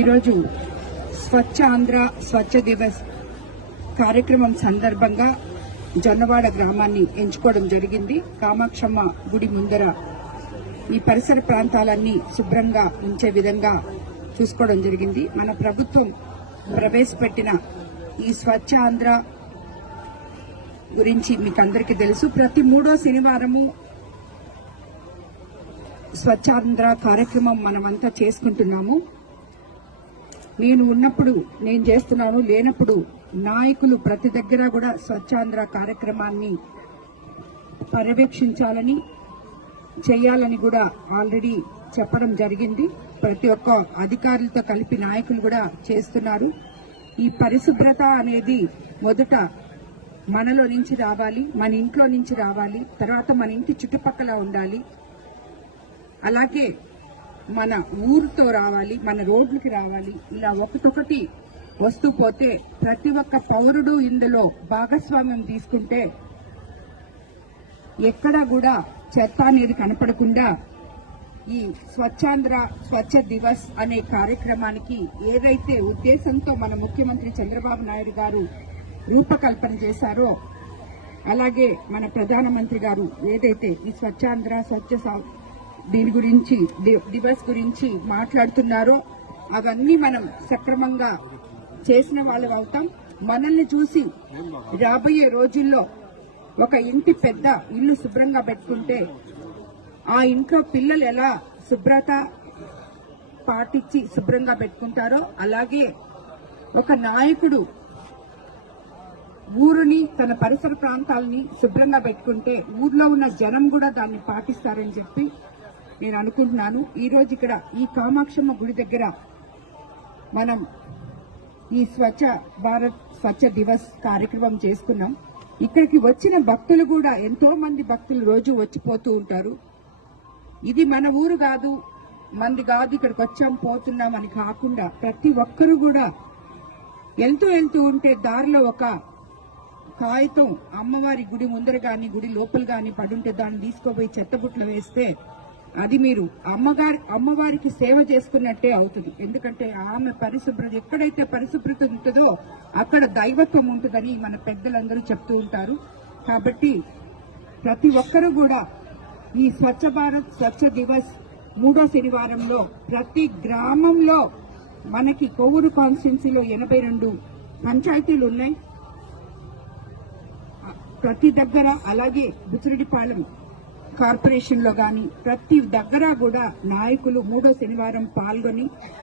ఈరోజు స్వచ్ఛ ఆంధ్ర స్వచ్ఛ దివస్ కార్యక్రమం సందర్భంగా జొన్నవాడ గ్రామాన్ని ఎంచుకోవడం జరిగింది. కామాక్షమ్మ గుడి ముందర ఈ పరిసర ప్రాంతాలన్నీ శుభ్రంగా ఉంచే విధంగా చూసుకోవడం జరిగింది. మన ప్రభుత్వం ప్రవేశపెట్టిన ఈ స్వచ్ఛ ఆంధ్ర గురించి మీకు అందరికీ తెలుసు. ప్రతి మూడో శనివారము స్వచ్ఛాంధ్ర కార్యక్రమం మనమంతా చేసుకుంటున్నాము. నేను ఉన్నప్పుడు నేను చేస్తున్నాను, లేనప్పుడు నాయకులు ప్రతి దగ్గర కూడా స్వచ్ఛాంధ్ర కార్యక్రమాన్ని పర్యవేక్షించాలని చేయాలని కూడా ఆల్రెడీ చెప్పడం జరిగింది. ప్రతి ఒక్క అధికారులతో కలిపి నాయకులు కూడా చేస్తున్నారు. ఈ పరిశుభ్రత అనేది మొదట మనలో నుంచి రావాలి, మన ఇంట్లో నుంచి రావాలి, తర్వాత మన ఇంటి చుట్టుపక్కల ఉండాలి, అలాగే మన ఊరితో రావాలి, మన రోడ్లకి రావాలి. ఇలా ఒకటొకటి వస్తూ పోతే ప్రతి ఒక్క పౌరుడు ఇందులో భాగస్వామ్యం తీసుకుంటే ఎక్కడా కూడా చెత్త అనేది కనపడకుండా ఈ స్వచ్ఛాంధ్ర స్వచ్ఛ దివస్ అనే కార్యక్రమానికి ఏదైతే ఉద్దేశంతో మన ముఖ్యమంత్రి చంద్రబాబు నాయుడు గారు రూపకల్పన చేశారో, అలాగే మన ప్రధానమంత్రి గారు ఏదైతే ఈ స్వచ్ఛాంధ్ర స్వచ్ఛ దీని గురించి దివస్ గురించి మాట్లాడుతున్నారో అవన్నీ మనం సక్రమంగా చేసిన వాళ్ళం అవుతాం. మనల్ని చూసి రాబోయే రోజుల్లో ఒక ఇంటి పెద్ద ఇల్లు శుభ్రంగా పెట్టుకుంటే ఆ ఇంట్లో పిల్లలు ఎలా శుభ్రత పాటించి శుభ్రంగా పెట్టుకుంటారో, అలాగే ఒక నాయకుడు ఊరుని తన పరిసర ప్రాంతాలని శుభ్రంగా పెట్టుకుంటే ఊర్లో ఉన్న జనం కూడా దాన్ని పాటిస్తారని చెప్పి నేను అనుకుంటున్నాను. ఈ రోజు ఇక్కడ ఈ కామాక్షమ్మ గుడి దగ్గర మనం ఈ స్వచ్ఛ భారత్ స్వచ్ఛ దివస్ కార్యక్రమం చేసుకున్నాం. ఇక్కడికి వచ్చిన భక్తులు కూడా ఎంతో మంది భక్తులు రోజు వచ్చిపోతూ ఉంటారు. ఇది మన ఊరు కాదు, మంది కాదు, ఇక్కడికి వచ్చాం పోతున్నాం అని కాకుండా ప్రతి ఒక్కరూ కూడా వెళ్తూ ఉంటే దారిలో ఒక కాగితం అమ్మవారి గుడి ముందర గాని గుడి లోపల గాని పడుంటే దాన్ని తీసుకోపోయి చెత్తబుట్టలు వేస్తే అది మీరు అమ్మవారికి సేవ చేసుకున్నట్టే అవుతుంది. ఎందుకంటే ఆమె పరిశుభ్రత, ఎక్కడైతే పరిశుభ్రత ఉంటుందో అక్కడ దైవత్వం ఉంటుందని మన పెద్దలందరూ చెప్తూ ఉంటారు. కాబట్టి ప్రతి ఒక్కరూ కూడా ఈ స్వచ్ఛ భారత్ స్వచ్ఛ దివస్ మూడో శనివారంలో ప్రతి గ్రామంలో, మనకి కొవ్వూరు కాన్స్టిట్యున్సీలో 82 పంచాయతీలు ఉన్నాయి ప్రతి దగ్గర, అలాగే బుచ్చిరెడ్డిపాలెం కార్పొరేషన్ లో గాని ప్రతి దగ్గర కూడా నాయకులు మూడో శనివారం పాల్గొని